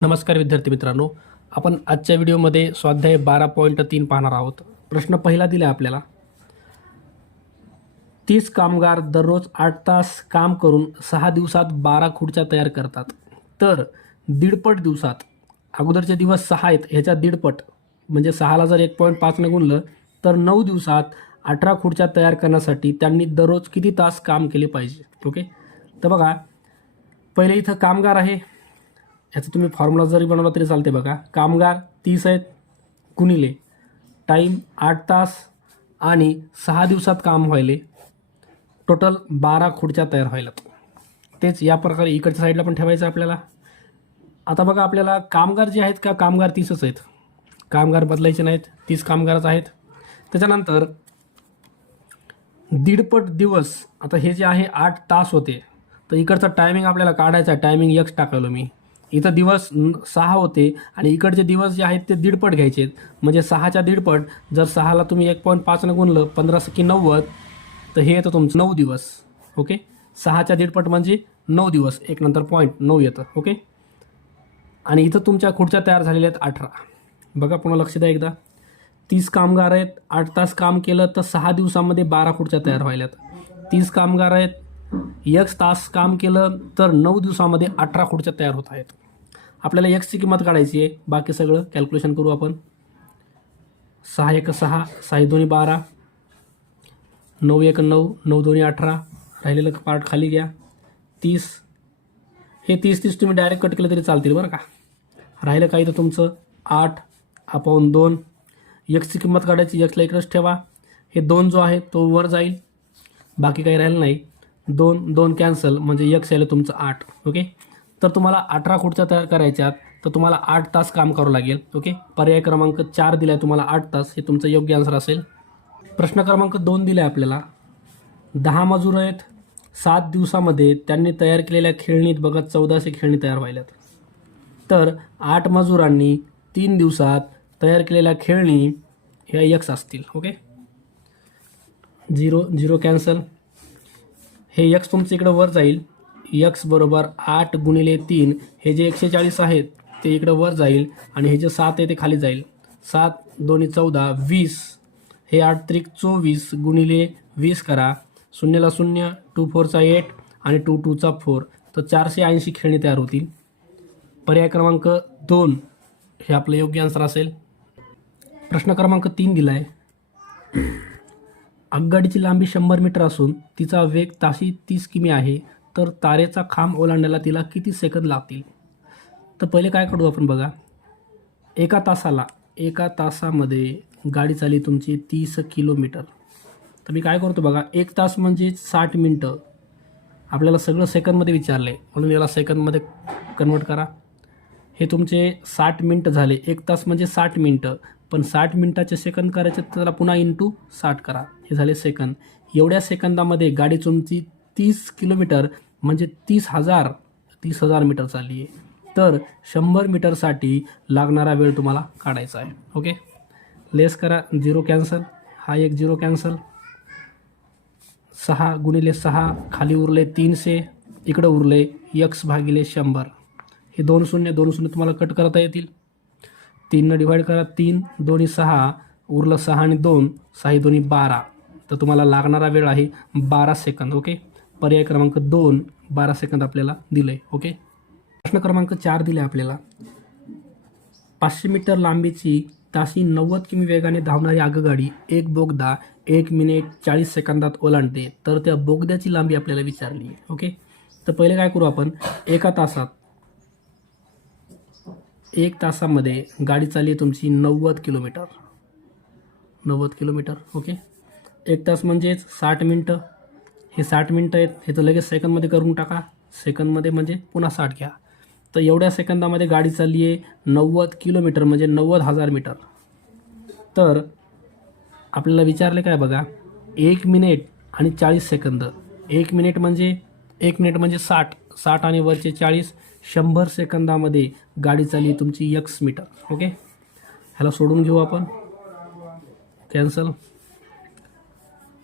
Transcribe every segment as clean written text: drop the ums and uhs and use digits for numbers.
नमस्कार विद्यार्थी मित्रांनो, आपण आजच्या व्हिडिओमध्ये स्वाध्याय 12.3 पाहणार आहोत. प्रश्न पहिला दिला आपल्याला. 30 कामगार दररोज 8 तास काम करून 6 दिवसात 12 खुर्च्या तयार करतात. तर दीडपट दिवसात, अगोदरचे दिवस 6 आहेत ह्याच्या दीडपट म्हणजे 6ला जर 1.5 गुणलं तर 9 दिवसात 18 खुर्च्या तयार करण्यासाठी त्यांनी दररोज किती तास काम केले पाहिजे. ओके, तर बघा पहिले इथं कामगार आहे, याचा तुम्ही फॉर्म्युला जरी बनवला तरी चालते. बघा, कामगार 30 आहेत गुणिले टाईम 8 तास आणि 6 दिवसात काम व्हायले, टोटल 12 खुर्च्या तयार व्हायलात. तेच या प्रकारे इकडच्या साईडला पण ठेवायचं आपल्याला. आता बघा, आपल्याला कामगार जे आहेत का, कामगार 30च आहेत, कामगार बदलायचे नाहीत, 30 कामगारच आहेत. त्याच्यानंतर दीडपट दिवस, आता हे जे आहे 8 तास होते, तर इकडचा टायमिंग आपल्याला काढायचा आहे. टायमिंग x टाकलो मी. इथं दिवस 6 होते आणि इकडचे दिवस जे आहेत ते दीडपट घ्यायचे आहेत. म्हणजे 6च्या दीडपट, जर 6ला तुम्ही 1.5 गुणलं 15 × 90, तर हे येतं तुमचं 9 दिवस. ओके, 6च्या दीडपट म्हणजे 9 दिवस, एक नंतर 0.9 येतं. ओके, आणि इथं तुमच्या खुर्च्या तयार झालेल्या आहेत 18. बघा पुन्हा लक्ष द्या एकदा, 30 कामगार आहेत, 8 तास काम केलं तर 6 दिवसामध्ये 12 खुर्च्या तयार व्हायल्यात. 30 कामगार आहेत, 1 तास काम केलं तर 9 दिवसामध्ये 18 खुर्च्या तयार होत आहेत. आपल्याला एक्सची किंमत काढायची आहे, बाकी सगळं कॅल्क्युलेशन करू आपण. 6 1 6, 6 2 12, 9 1 9, 9 2 18, राहिलेलं पार्ट खाली घ्या. 30, हे 30 तुम्ही डायरेक्ट कट केलं तरी चालतील बरं का. राहिलं काही तर तुमचं 8/2. एक्सची किंमत काढायची, एक्सला इकडेच ठेवा. हे 2 जो आहे तो वर जाईल, बाकी काही राहिलं नाही. 2 2 कॅन्सल म्हणजे एक्स यायला तुमचं 8. ओके, तर तुम्हाला 18 खुर्च्या तयार करायच्यात, तर तुम्हाला 8 तास काम करावं लागेल. ओके, पर्याय क्रमांक 4 दिला आहे तुम्हाला 8 तास, हे तुमचं योग्य आन्सर असेल. प्रश्न क्रमांक 2 दिला आहे आपल्याला. 10 मजूर आहेत, 7 दिवसामध्ये त्यांनी तयार केलेल्या खेळणीत बघा 1400 खेळणी तयार व्हायल्यात. तर 8 मजुरांनी 3 दिवसात तयार केलेल्या खेळणी ह्या एक्स असतील. Okay, 0 0 cancel. हे एक्स तुमचं इकडं वर जाईल, एक्स बरोबर 8 गुणिले 3, हे जे 140 आहेत ते इकडं वर जाईल आणि हे जे 7 आहे ते खाली जाईल. 7 2 14, 20, हे 8 3 24 गुणिले 20 करा. 0ला 0, 2 4 8 आणि 2 2 4, तर 480 खेळणी तयार होतील. पर्याय क्रमांक 2 हे आपलं योग्य आन्सर असेल. प्रश्न क्रमांक 3 दिला आहे. आगगाडीची लांबी 100 मीटर असून तिचा वेग ताशी 30 किमी आहे, तर तारेचा खांब ओलांडायला तिला किती सेकंद लागतील. तर पहिले काय करू आपण बघा, एका तासामध्ये गाडी चालली तुमची 30 किलोमीटर. तर मी काय करतो बघा, 1 तास म्हणजे 60 मिनटं. आपल्याला सगळं सेकंदमध्ये विचारलं आहे म्हणून याला सेकंदमध्ये कन्वर्ट करा. हे तुमचे 60 मिनटं झाले. 1 तास म्हणजे 60 मिनटं, पण 60 मिनटाचे सेकंद करायचे तर त्याला पुन्हा इंटू 60 करा, हे झाले सेकंद. एवढ्या सेकंदामध्ये गाडी तुमची 30 किलोमीटर म्हणजे 30,000 मीटर चालली आहे. तर 100 मीटरसाठी लागणारा वेळ तुम्हाला काढायचा आहे. ओके, लेस करा, 0 कॅन्सल, हा एक 0 कॅन्सल. 6 गुणिले 6, खाली उरले 300, इकडं उरले x भागिले 100. हे 2 0 तुम्हाला कट करता येतील. 3 डिवाईड करा, 3 2 6, उरलं 6 आणि 2, 6 2 12, तर तुम्हाला लागणारा वेळ आहे 12 सेकंद. ओके, पर्याय क्रमांक 2 12 सेकंद आपल्याला दिलं आहे. ओके, प्रश्न क्रमांक 4 दिले आपल्याला. 500 मीटर लांबीची ताशी 90 किमी वेगाने धावणारी आगगाडी एक बोगदा 1 मिनिट 40 सेकंदात ओलांडते, तर त्या बोगद्याची लांबी आपल्याला विचारली आहे. ओके, तर पहिले काय करू आपण, 1 तासामध्ये गाडी चालली तुमची 90 किलोमीटर. ओके, 1 तास म्हणजेच 60 मिनटं. हे 60 मिनटं आहेत, हे तर लगेच सेकंदमध्ये करून टाका. सेकंदमध्ये म्हणजे पुन्हा 60 घ्या. तर एवढ्या सेकंदामध्ये गाडी चालली आहे 90 किलोमीटर म्हणजे 90,000 मीटर. तर आपल्याला विचारले काय बघा, 1 मिनिट आणि 40 सेकंद. 1 मिनिट म्हणजे 60 आणि वरचे 40, 100 सेकंदामध्ये गाडी चालली तुमची x मीटर. ओके, ह्याला सोडून घेऊ आपण, कॅन्सल.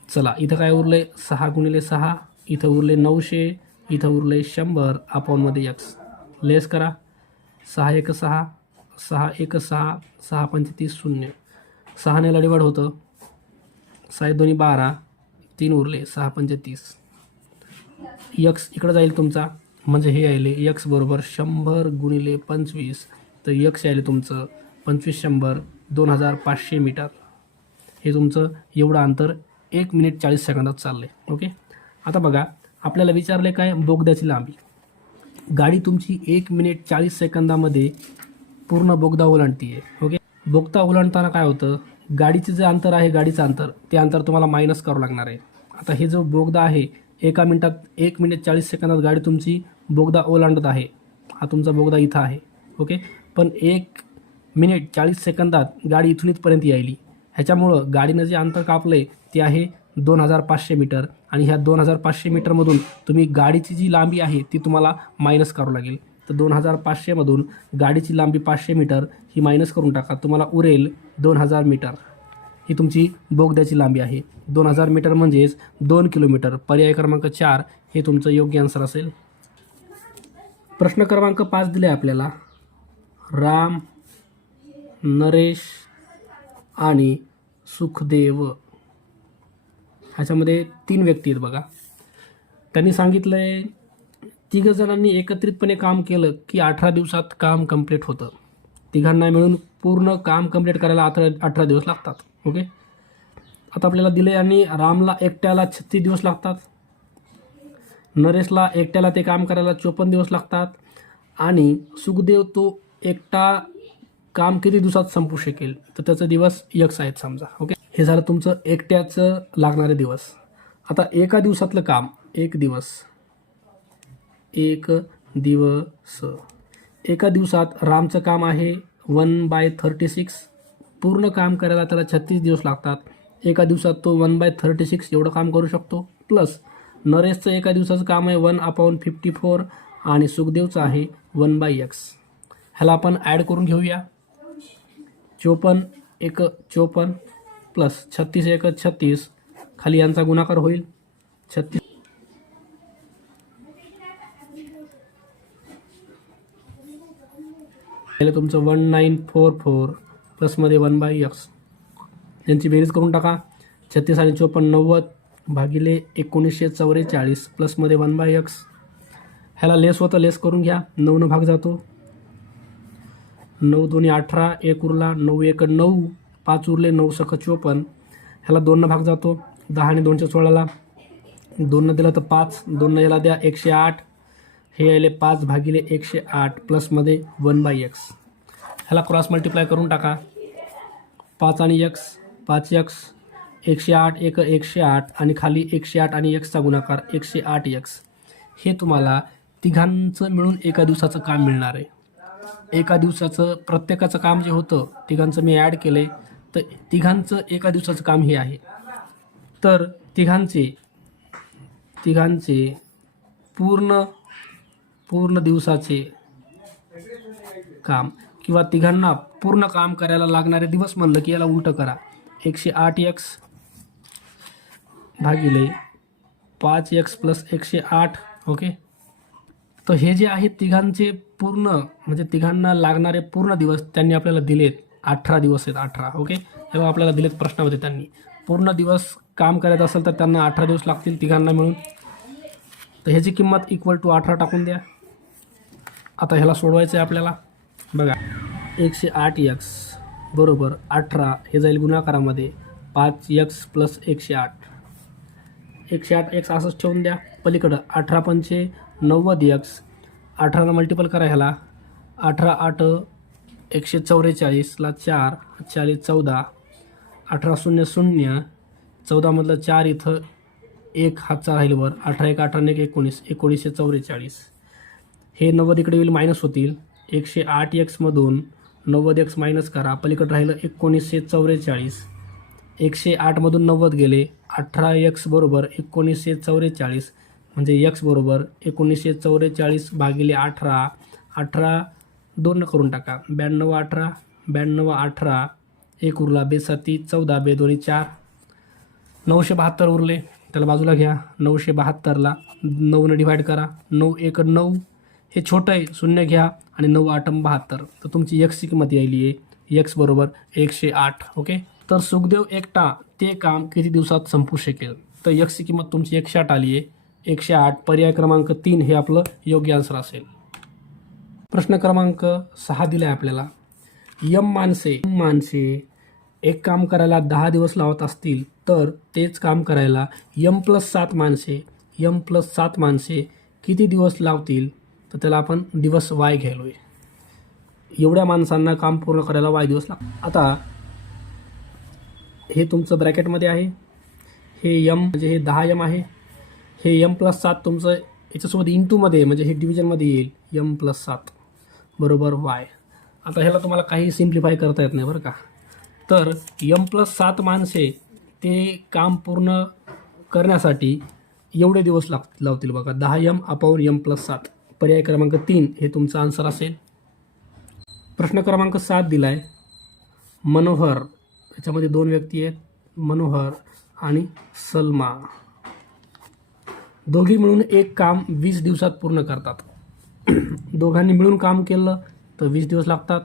चला, इथं काय उरले, 6 गुणिले 6, इथं उरले 900, इथं उरले 100 अपॉनमध्ये x. लेस करा, 6 1 6, 6 1 6, 6 5 30 0. 6 ने डिवाइड होतं, 6 2 12, 3 उरले, 6 5 30. यक्स इकडं जाईल तुमचा, म्हणजे हे यायले यक्स बरोबर 100 गुणिले 25. तर यक्स यायले तुमचं 25 100 2500 मीटर. हे तुमचं एवढं अंतर 1 मिनिट 40 सेकंदात चाललं आहे. ओके. आता बघा, आपल्याला विचारले काय, बोगद्याची लांबी. गाडी तुमची 1 मिनिट 40 सेकंदामध्ये पूर्ण बोगदा ओलांडती आहे. ओके. बोगदा ओलांडताना काय होतं, गाडीचे जे अंतर आहे, गाडीचं अंतर, ते अंतर तुम्हाला मायनस करावं लागणार आहे. आता हे जो बोगदा आहे, 1 मिनिटात 1 मिनिट 40 सेकंदात गाडी तुमची बोगदा ओलांडत आहे. हा तुमचा बोगदा इथं आहे. ओके. पण 1 मिनिट 40 सेकंदात गाडी इथून इथपर्यंत यायली. ह्याच्यामुळं गाडीनं जे अंतर कापलं आहे ते आहे 2500 मीटर. आणि ह्या 2500 मीटरमधून तुम्ही गाडीची जी लांबी आहे ती तुम्हाला मायनस करावं लागेल. तर 2500मधून गाडीची लांबी 500 मीटर ही मायनस करून टाका, तुम्हाला उरेल 2000 मीटर. ही तुमची बोगद्याची लांबी आहे. 2000 मीटर म्हणजेच 2 किलोमीटर. पर्याय क्रमांक 4 हे तुमचं योग्य आन्सर असेल. प्रश्न क्रमांक 5 दिले आपल्याला. राम, नरेश आणि सुखदेव ह्याच्यामध्ये 3 व्यक्ती आहेत बघा. त्यांनी सांगितलं आहे, तिघ जणांनी एकत्रितपणे काम केलं की 18 दिवसात काम कंप्लीट होतं. तिघांना मिळून पूर्ण काम कंप्लीट करायला 18 दिवस लागतात. ओके. आता आपल्याला दिले, आणि रामला एकट्याला 36 दिवस लागतात, नरेशला एकट्याला ते काम करायला 54 दिवस लागतात, आणि सुखदेव तो एकटा काम किती दिवसात संपू शकेल, तर त्याचे दिवस यक्स आहेत समजा. ओके. हे झालं तुमचं एकट्याचं लागणारे दिवस. आता एका दिवसातलं काम, एक दिवस, एका दिवसात रामचं काम आहे 1/36. पूर्ण काम करायला त्याला 36 दिवस लागतात. एका दिवसात तो 1/36 एवढं काम करू शकतो. प्लस नरेशचं एका दिवसाचं काम आहे 1/54, आणि सुखदेवचं आहे 1/x. ह्याला आपण ॲड करून घेऊया. 54 1 54 प्लस 36 1 36, खाली यांचा गुणाकार होईल 36. पहिलं तुमचं 1944 प्लसमध्ये 1/x. यांची बेरीज करून टाका. 36 आणि 54 90 भागिले 1944 प्लसमध्ये 1/x. ह्याला लेस होतं, लेस करून घ्या. 9 भाग जातो. 9 2 18, 1 उरला, 9 1 9, 5 उरले, 9 6 54. ह्याला 2 भाग जातो. 10 आणि 2 16ला 2 दिलं तर 5, 2 याला द्या 108. हे यायले 5 भागिले 108 प्लसमध्ये 1/x. ह्याला क्रॉस मल्टिप्लाय करून टाका. 5 आणि x, 5x, 108 1 108, आणि खाली 108 आणि xचा गुणाकार 108x. हे तुम्हाला तिघांचं मिळून एका दिवसाचं काम मिळणार आहे. एका दिवसाचं प्रत्येकाचं काम जे होतं तिघांचं मी ॲड केलं आहे, तर तिघांचं एका दिवसाचं काम हे आहे. तर तिघांचे पूर्ण दिवसाचे काम, किंवा तिघांना पूर्ण काम करायला लागणारे दिवस म्हणलं की याला उलटं करा. 108x भागिले 5x प्लस 108. ओके. तर हे जे आहेत तिघांचे पूर्ण, म्हणजे तिघांना लागणारे पूर्ण दिवस त्यांनी आपल्याला दिलेत 18 दिवस आहेत. 18. ओके. तेव्हा आपल्याला दिलेत प्रश्नामध्ये, त्यांनी पूर्ण दिवस काम करायचं असेल तर त्यांना 18 दिवस लागतील तिघांना मिळून. तर ह्याची किंमत = 18 टाकून द्या. आता ह्याला सोडवायचं आहे आपल्याला. बघा, 108x बरोबर 18, हे जाईल गुणाकारामध्ये 5x प्लस 108. 108x असंच ठेवून द्या. पलीकडं 18 पंचे 90x, 18ला मल्टिपल करा ह्याला. 18 8 144 ला 4, 4 14, 18 0 0, 14मधलं 4 इथं 1 हातचा राहील वर. 18 1 18 1 19, 1944. हे 90 इकडे येईल, मायनस होतील. 108x मधून 90x मायनस करा. पलीकडे राहिलं 1944. 108 मधून 90 गेले. 18x बरोबर 1944, म्हणजे x बरोबर 1944 भागिले 18. 18 2 करून टाका. 92 18, 92 18, 1 उरला, 2 7 14, 2 2 4, 972 उरले. त्याला बाजूला घ्या. 972ला 9ने डिवाइड करा. 9 1 9, हे छोटं आहे, 0 घ्या. आणि 9 आठम 72. तर तुमची एक्सची किंमत यायली आहे एक्स बरोबर 108. ओके, तर सुखदेव एकटा ते काम किती दिवसात संपू शकेल? तर एक्सची किंमत तुमची 108 आली आहे, 108. पर्याय क्रमांक 3 हे आपलं योग्य आन्सर असेल. प्रश्न क्रमांक 6 दिला आहे आपल्याला. यम माणसे एक काम करायला 10 दिवस लावत असतील तर तेच काम करायला m+7 माणसे किती दिवस लावतील? तर त्याला आपण दिवस वाय घ्यायलोय. एवढ्या माणसांना काम पूर्ण करायला वाय दिवस लागतात. आता हे तुमचं ब्रॅकेटमध्ये आहे, हे यम म्हणजे हे 10m आहे, हे m+7 तुमचं याच्यासोबत इंटूमध्ये म्हणजे हे डिव्हिजनमध्ये येईल, m+7 बरोबर वाय. आता ह्याला तुम्हाला काही सिम्प्लिफाय करता येत नाही बरं का. तर m+7 माणसे ते काम पूर्ण करण्यासाठी एवढे दिवस लावतील बघा, 10m/m+7. पर्याय क्रमांक 3 हे तुमचा आन्सर असेल. प्रश्न क्रमांक 7 दिला आहे. मनोहर, याच्यामध्ये 2 व्यक्ती आहेत, मनोहर आणि सलमा. दोघी मिळून एक काम 20 दिवसात पूर्ण करतात. दोघांनी मिळून काम केलं तर 20 दिवस लागतात.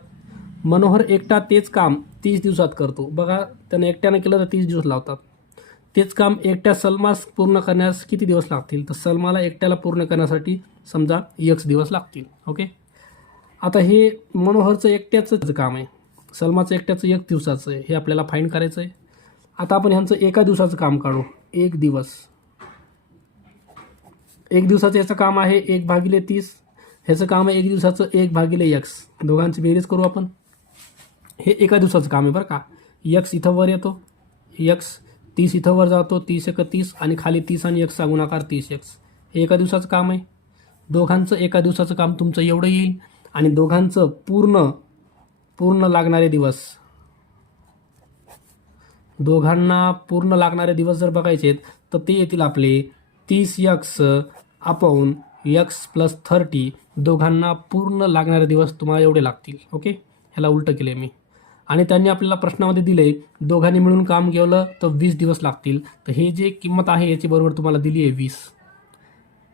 मनोहर एकटा तेच काम 30 दिवसात करतो. बघा, त्याने एकट्यानं केलं तर 30 दिवस लावतात. तेच काम एकट्या सलमास पूर्ण करण्यास किती दिवस लागतील? तर सलमाला एकट्याला पूर्ण करण्यासाठी समजा x दिवस लागतील. ओके, आता हे मनोहरचं एकट्याचं काम आहे, सलमाचं एकट्याचं 1 दिवसाचं आहे, हे आपल्याला फाईंड करायचं आहे. आता आपण ह्यांचं एका दिवसाचं काम काढू. 1 दिवस, 1 दिवसाचं याचं काम आहे 1/30. ह्याचं काम आहे 1 दिवसाचं 1/x. दोघांची बेरीज करू आपण. हे एका दिवसाचं काम आहे बरं का. x इथं वर येतो, x 30 इथं वर जातो, 30×1 आणि खाली 30 आणि x चा गुणाकार 30x. हे एका दिवसाचं काम आहे. दोघांचं एका दिवसाचं काम तुमचं एवढं येईल आणि दोघांचं पूर्ण लागणारे दिवस, दोघांना पूर्ण लागणारे दिवस जर बघायचे तर ते येतील आपले 30x/x+30. दोघांना पूर्ण लागणारे दिवस तुम्हाला एवढे लागतील. ओके, ह्याला उलटं केलं मी. आणि त्यांनी आपल्याला प्रश्नामध्ये दिले दोघांनी मिळून काम केलं तर 20 दिवस लागतील. तर हे जे किंमत आहे याची बरोबर तुम्हाला दिली आहे 20.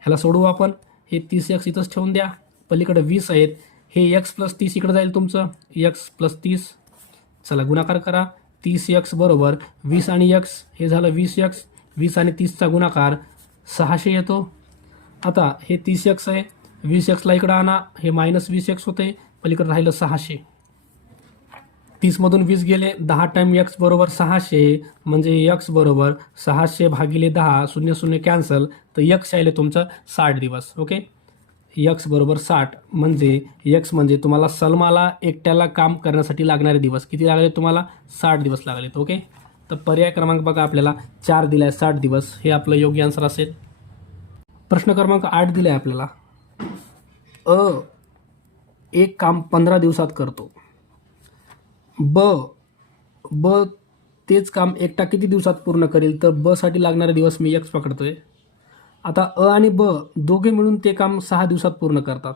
ह्याला सोडवू आपण. हे 30x इथंच ठेवून द्या, पलीकडे 20 आहेत. हे x+30 इकडे जाईल तुमचं, x+30. चला गुणाकार करा. 30x बरोबर 20 आणि x हे झालं 20x. 20 आणि 30चा गुणाकार 600 येतो. आता हे 30x आहे, 20xला इकडं आणा, हे -20x होते, पलीकडे राहिलं 600. 30मधून 20 गेले, 10 टाइम x बरोबर 600, म्हणजे x बरोबर 600/10, 0 कॅन्सल, तर x आले तुमचं 60 दिवस. ओके, x बरोबर 60 म्हणजे x म्हणजे तुम्हाला सलमाला एकट्याला काम करण्यासाठी लागणारे दिवस किती लागले? तुम्हाला 60 दिवस लागलेत. ओके, तर पर्याय क्रमांक बघा आपल्याला 4 दिला आहे, 60 दिवस हे आपलं योग्य आन्सर असेल. प्रश्न क्रमांक 8 दिला आहे आपल्याला. एक काम 15 दिवसात करतो. ब तेच काम एकटा किती दिवसात पूर्ण करेल? तर ब साठी लागणारे दिवस मी x पकडतोय. आता आणि ब दोघे मिळून ते काम 6 दिवसात पूर्ण करतात.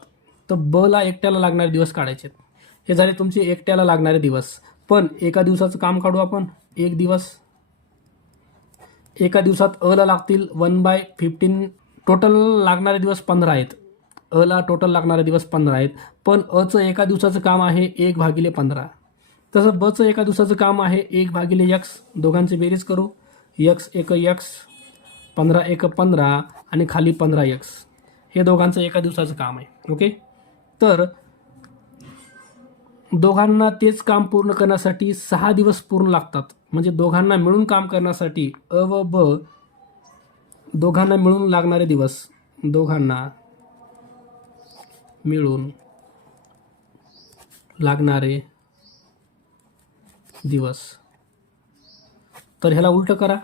तर ब ला एकट्याला लागणारे दिवस काढायचे. हे झाले तुमचे एकट्याला लागणारे दिवस. पण एका दिवसाचं काम काढू आपण. 1 दिवस. एका दिवसात ला लागतील 1/15. टोटल लागणारे दिवस 15 आहेत. ला टोटल लागणारे दिवस 15 आहेत. पण चं एका दिवसाचं काम आहे 1/15. तसं बचं एका दिवसाचं काम आहे 1/x. दोघांची बेरीज करू. x 1x, 15 1 15 आणि खाली 15x. हे दोघांचं एका दिवसाचं काम आहे. ओके, तर दोघांना तेच काम पूर्ण करण्यासाठी 6 दिवस पूर्ण लागतात. म्हणजे दोघांना मिळून काम करण्यासाठी व ब दोघांना मिळून लागणारे दिवस, दोघांना मिळून लागणारे दिवस. तर ह्याला उलटं करा.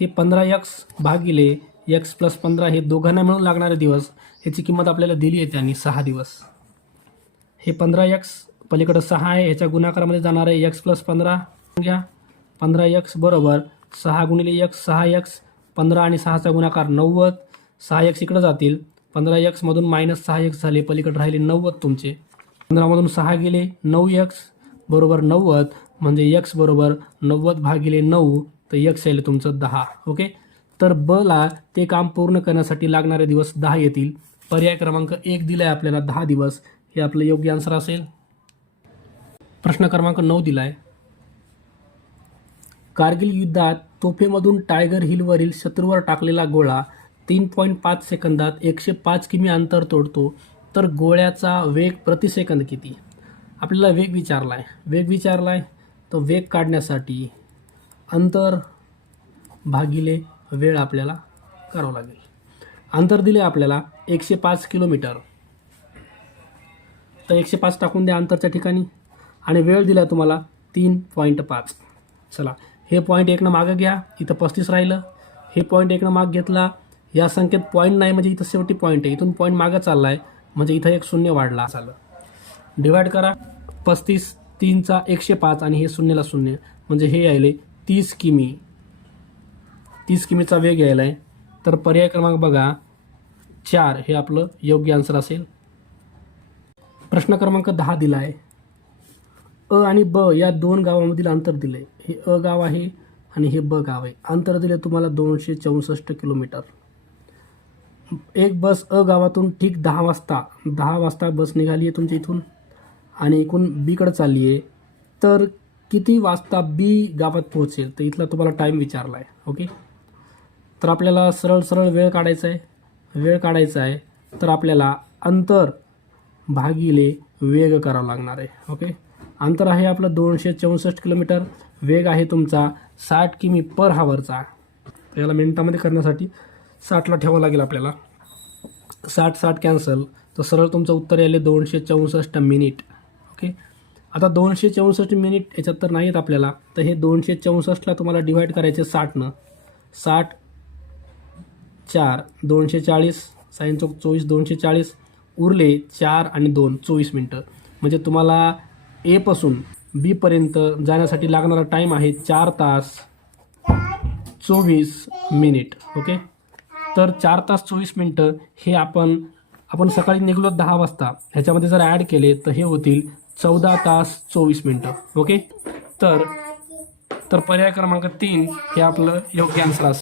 हे 15x/x+15 हे दोघांना मिळून लागणारे दिवस, ह्याची किंमत आपल्याला दिली आहे त्यांनी 6 दिवस. हे 15x पलीकडे 6 आहे, ह्याच्या गुणाकारामध्ये जाणार आहे x+15 घ्या. 15x बरोबर 6 × x 6x, 15 आणि 6चा गुणाकार 90. 6x इकडे जातील, 15x मधून -6x झाले, पलीकडे राहिले 90 तुमचे. 15मधून 6 गेले, 9x बरोबर 90, म्हणजे x बरोबर 90/9, तर x आले तुमचं 10. ओके, तर ब ला ते काम पूर्ण करण्यासाठी लागणारे दिवस 10 येतील. पर्याय क्रमांक 1 दिला आहे आपल्याला 10 दिवस, हे आपलं योग्य आन्सर असेल. प्रश्न क्रमांक 9 दिला आहे. कारगिल युद्धात तोफेमधून टायगर हिलवरील शत्रूवर टाकलेला गोळा 3.5 सेकंदात 105 किमी अंतर तोडतो, तर गोळ्याचा वेग प्रति सेकंद किती? आपल्याला वेग विचारला आहे. तर वेग काढण्यासाठी अंतर भागिले वेळ आपल्याला करावं लागेल. अंतर दिले आपल्याला 105 किलोमीटर, तर 105 टाकून द्या अंतरच्या ठिकाणी, आणि वेळ दिला तुम्हाला 3.5. चला, हे पॉईंट 1 मागं घ्या, इथं 35 राहिलं. हे पॉईंट 1 मागं घेतला, या संख्येत पॉईंट नाही म्हणजे इथं शेवटी पॉईंट आहे, इथून पॉईंट मागं चालला आहे म्हणजे इथं एक शून्य वाढला. चाललं, डिवाइड करा. 35 3चा 105 आणि हे शून्यला शून्य म्हणजे हे यायले 30 किमी. 30 किमीचा वेग यायला आहे. तर पर्याय क्रमांक बघा 4 हे आपलं योग्य आन्सर असेल. प्रश्न क्रमांक 10 दिला आहे. अ आणि ब या 2 गावांमधील अंतर दिले. हे अ गाव आहे आणि हे ब गाव आहे. अंतर दिले तुम्हाला 264 किलोमीटर. एक बस अ गावातून ठीक 10 वाजता बस निघाली आहे तुमच्या इथून आणि एकूण बीकडे चालली आहे. तर किती वाजता बी गावात पोहोचेल? तर इथला तुम्हाला टाईम विचारला आहे. ओके, तर आपल्याला सरळ वेळ काढायचा आहे. तर आपल्याला अंतर भागिले वेग करावा लागणार आहे. ओके, अंतर आहे आपलं 264 किलोमीटर, वेग आहे तुमचा 60 किमी पर हावरचा. तर याला मिनिटामध्ये करण्यासाठी 60ला ठेवावं लागेल आपल्याला. 60 कॅन्सल, तर सरळ तुमचं उत्तर यायले 264 मिनिट. ओके, आता 264 मिनिट याच्यात तर नाही आहेत आपल्याला, तर हे 264ला तुम्हाला डिवाईड करायचे 60नं. 60 4 240, साइन चौक 24, 240 उरले 4 आणि 2 24 मिनटं. म्हणजे तुम्हाला एपासून बीपर्यंत जाण्यासाठी लागणारा टाईम आहे 4 तास 24 मिनिट. ओके, तर 4 तास 24 मिनटं हे आपण सकाळी निघलो 10 वाजता, ह्याच्यामध्ये जर ॲड केले तर हे होतील 14 तास 24 मिनटं. ओके, तर पर्याय क्रमांक 3 हे आपलं योग्य आन्सर असेल.